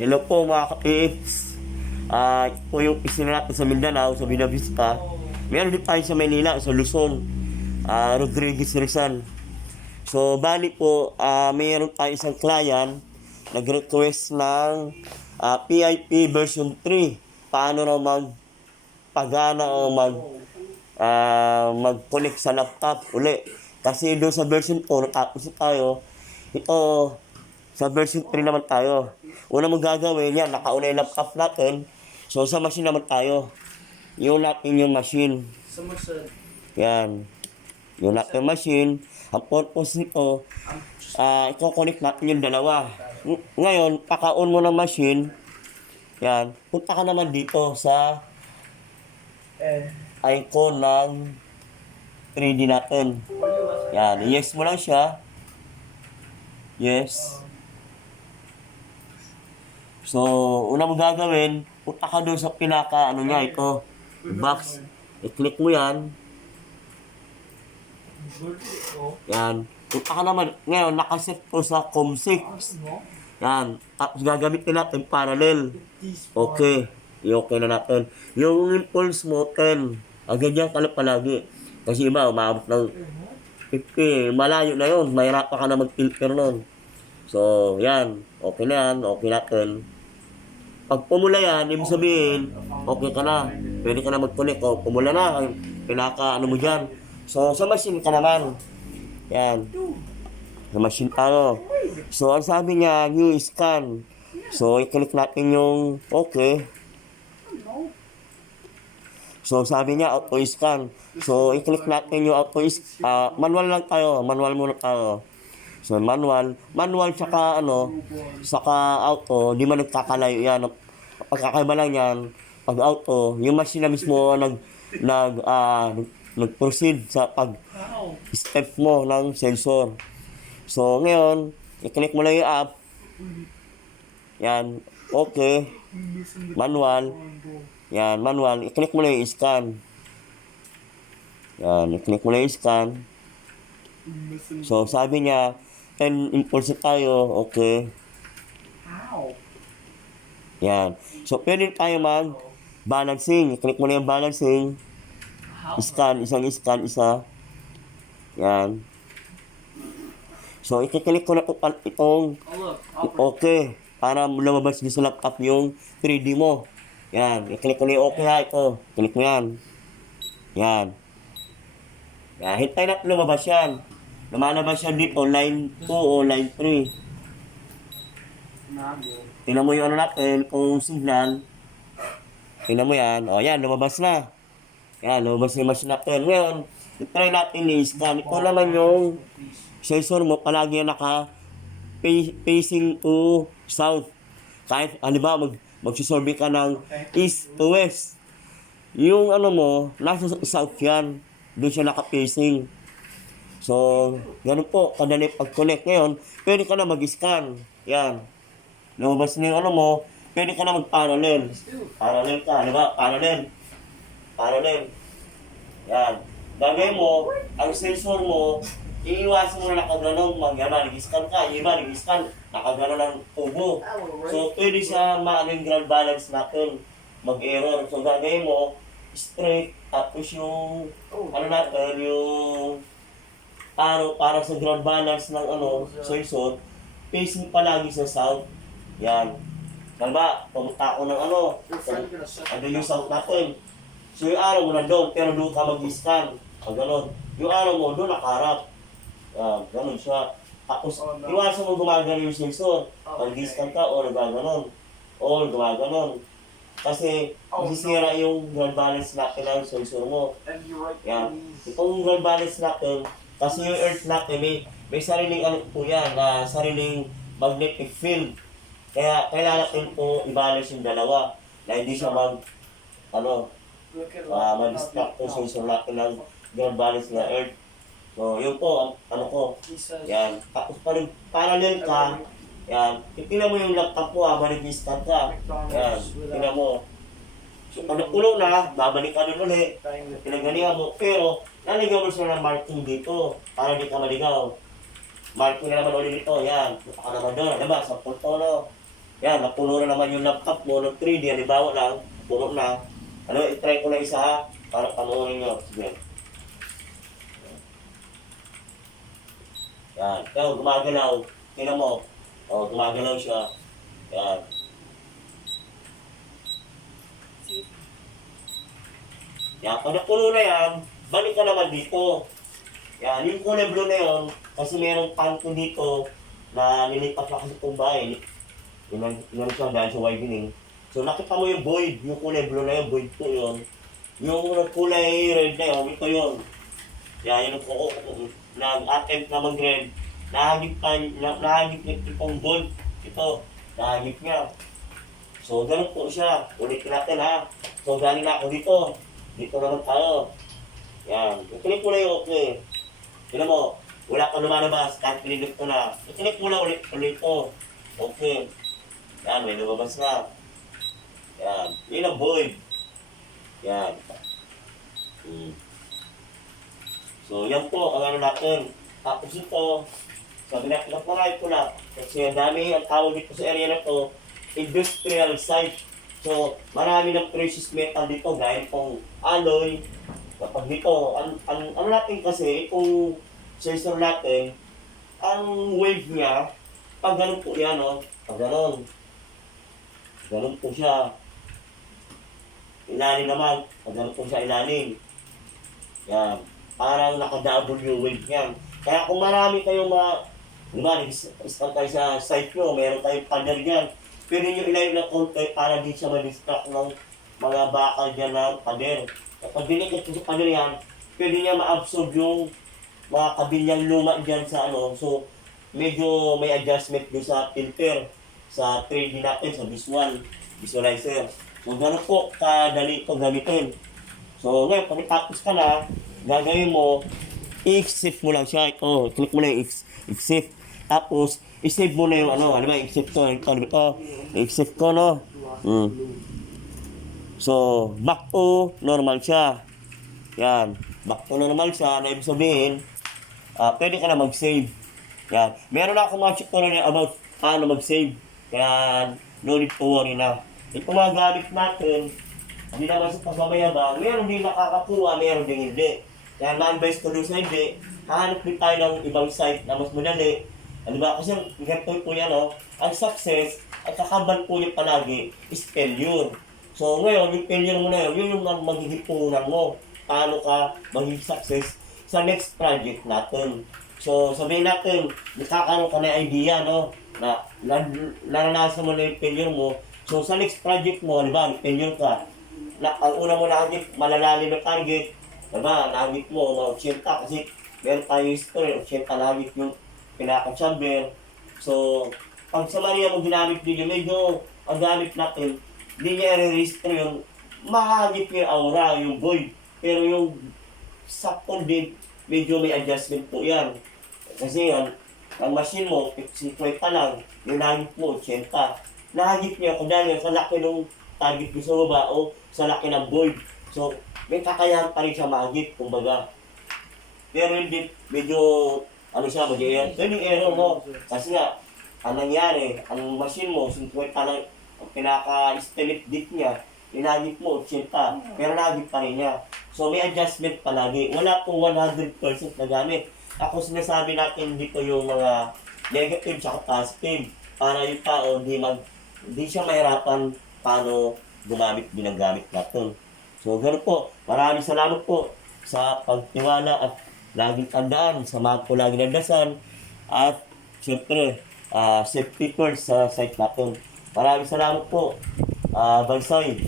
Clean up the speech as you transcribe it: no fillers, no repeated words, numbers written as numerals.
Hello po mga ka-PX. Ito po yung piscina natin sa Mindanao, sa Binavista. Meron din tayo sa Manila, sa Luzon. Rodriguez Rizal. So, bali po, mayroon tayo isang client nag-request ng PIP version 3. Paano na magpagana o mag-connect sa laptop uli. Kasi doon sa version 4, tapos tayo, ito, sa version 3 naman tayo. Una mong gagawin yan, nakauna yung laptop natin. So, sa machine naman tayo. Yung natin yung machine. Yan. Yung natin yung machine. Ang purpose nito, i-connect natin yung dalawa. Ngayon, paka-on mo ng machine. Yan. Punta ka naman dito sa icon ng 3D natin. Yan. Yes mo lang siya. Yes. So, una mo gagawin, punta ka doon sa pinaka, ito, box. I-click mo yan. Yan. Punta ka naman, ngayon, nakaset po sa COM6. Yan. Tapos gagamitin natin parallel. Okay. I-okay na natin. Yung impulse mo, 10. Ganyan ka lang palagi. Kasi iba, umabot ng 50. Malayo na yun. Mahirap pa ka na mag-filter nun. So, yan. Okay na yan. Okay natin. Pag pumula yan, ibig sabihin, okay ka na. Pwede ka na mag-connect. O, pumula na. Pinaka, mo dyan. So, sa machine ka naman. Yan. Sa machine tayo. So, ang sabi niya, new scan. So, i-click natin yung okay. So, sabi niya, auto-scan. So, i-click natin yung auto-scan. Manual lang tayo. Manual muna tayo. So, manual saka saka auto, di man nagkakalayo yan. Pagkakaiba lang yan, pag auto, yung machine na mismo nag-proceed sa pag-step mo ng sensor. So, ngayon, i-click mo lang yung app. Yan, okay. Manual. Yan, manual. I-click mo lang yung scan. Yan, i-click mo lang yung scan. So, sabi niya, 10 impulse tayo, okay. Yan. So, pwede tayo mag-balancing. I-click mo na yung balancing. Scan, isa. Yan. So, i-click ko na itong okay. Para lumabas din sa laptop yung 3D mo. Yan. I-click ko na yung okay ha, ito. Click mo yan. Yan. Yan. Hintay natin lumabas yan. Lumalabas siya dito, line 2 o line 3. Tingnan mo yung natin, kung signal. Tingnan mo yan. O yan, lumabas na. Yan, lumabas na yung machine natin. Ngayon, try natin i-scan. Ito naman yung sensor mo, palagi yan facing to south. Kahit, halimbawa, magsisorbe ka ng east to west. Yung mo, nasa south yan. Doon siya naka-facing. So, ganun po, kadali pag-connect. Ngayon, pwede ka na mag-scan. Yan. Lumabas na yung mo, pwede ka na mag-parallel. Parallel ka, di ba? Parallel. Yan. Gagawin mo, ang sensor mo, iiwasan mo na nakaganon, nag-scan ka, iba, nag-scan, nakaganon ng tubo. So, pwede siya yung ground balance natin, mag-error. So, gagawin mo, straight, tapos yung, yung para sa ground balance ng sensor, facing palagi sa south. Yan. Diba? Pumunta ako ng yung south natin. So yung araw mo nandun, pero doon ka mag-scan. Gano'n. Yung araw mo doon nakaharap. Yan. Gano'n siya. Tapos, iwasan mo gumagano yung sensor. Pag-scan ka, o nagaganon. O gumaganon. Kasi, masisira yung ground balance natin ng sensor mo. Yan. Itong ground balance natin, kasi yung earth natin, may sariling po yan, na sariling magnetic field. Kaya kailangan natin po i-balance yung dalawa, na hindi siya mag-distract yung sensor natin ng ground balance na earth. So, yun po, yan. Tapos parallel ka, yan. Tingnan mo yung laptop mo, nag-scan ka. Yan, tingnan mo. So, pag napulo na, babalik ka doon ulit. Pinagalingan mo, pero naligaw mo siya ng marking dito para di ka maligaw. Marking na naman ulit dito, yan. Punta ka naman doon, diba? Sa punto, Yan, napuno na naman yung laptop mo ng 3D. Halimbawa lang, puno na. Ano, i-try ko na isa ha, para panuorin nyo. Sige. Yan. Ikaw, gumagalaw. Tingnan mo. O, gumagalaw siya. Yan. Yan. Pag napuno na yan, balik ka naman dito. Yan. Yung kulay blue na yun, kasi merong kanto dito na nilipat na kasi itong bahay. Yun siya dahil sa widening. So, nakita mo yung void. Yung kulay blue na yun, void po yun. Yung kulay red na yun, ito yun. Yan, yun ang nag-attempt na mag-red. Nahagip niya itong bolt. Ito, nahagip niya. So, ganun po siya. Ulitin natin ha. So, galing na ako dito. Dito naman tayo. Yan. Itinik mo na yung okay. Tignan mo, wala ka lumalabas. Kahit pinilip ko na. Itinik mo na ulit ko. Okay. Yan, may lumabas na. Yan. Yun ang void. Yan. So, yan po ang ano natin. Tapos ito, sabi na, naparay ko na. Kasi ang dami ang tawag dito sa area na to, industrial site. So, marami ng precious metal dito, gaya pong alloy. Kapag dito, ano natin kasi, itong sensor natin, ang wave niya, pag ganun po yan, no? Pag ganun. Ganun po siya. Ilalim naman, pag ganun po siya ilalim. Yan. Parang naka-W wave yan. Kaya kung marami kayong mga, di ba, nag-stand tayo sa site nyo, meron tayong pader dyan. Pwede nyo ilayin ng konti para di siya ma-distract ng mga bakal dyan ng pader. Kapag dinikit ko sa pader yan, pwede niya ma-absorb yung mga kabilyang luma dyan sa ano. So, medyo may adjustment din sa filter, sa 3D natin, sa visualizer. So, gano'n po kadali ito gamitin. So, ngayon, pag tapos ka na, gagawin mo, i-shift mo lang siya. Ito, click mo na yung i-shift. Tapos, i-save mo na yung ano ba, i-shift ko, i-shift ko, no? So, back to normal siya. Yan, back to normal siya, na ibig sabihin, pwede ka na mag-save. Yan, meron na akong mga tutorial about paano mag-save. Kaya, no need to worry na. Ito mga gamit natin, hindi naman sa pagmamayabang, meron din nakakakuha, meron din hindi. Kaya ma-advise ko din sa hindi, hahanap din tayo ng ibang site na mas madali. Ano ba? Kasi ganito po yan, no? Ang success at kakaban po yung palagi is failure. So ngayon, yung failure mo na yun, yun yung magiging puhunan mo. Paano ka magiging success sa next project natin. So sabihin natin, nakakaroon ka na idea, no? Na naranasan mo na yung failure mo. So sa next project mo, di ba, failure ka. Ang una mo nakagit, malalalim na target. Diba, nakagit mo, mga 80 kasi meron tayong history, 80 nakagit yung pinaka-chamber. So, pag sa Maria mo ginamit din yung medyo, ang gamit natin, hindi niya i-register yung mahagit yung aura, yung void. Pero yung sakto din, medyo may adjustment po yan. Kasi yan, ang machine mo, 50 lang, yung nahagit mo, 80. Nahagit niya kung dahil sa laki ng target mo sa baba o sa laki ng void. So, may kakayahan pa rin siya mahagit, kumbaga. Pero hindi, medyo, ano siya, mag-i-error. So, yung error mo, kasi nga, ang nangyari, ang machine mo, 50 lang, ang pinaka-estimate date niya, inagit mo, 80, pero nagit pa rin niya. So, may adjustment palagi. Wala pong 100% na gamit. Ako sinasabi natin dito yung mga negative at positive para yung tao hindi siya mahirapan paano gumamit din ang gamit natin. So, gano'n po. Maraming salamat po sa pagtiwala at laging tandaan. Samahan po lagi ng dasal. At, siyempre, safety first sa site natin. Maraming salamat po. Bansay.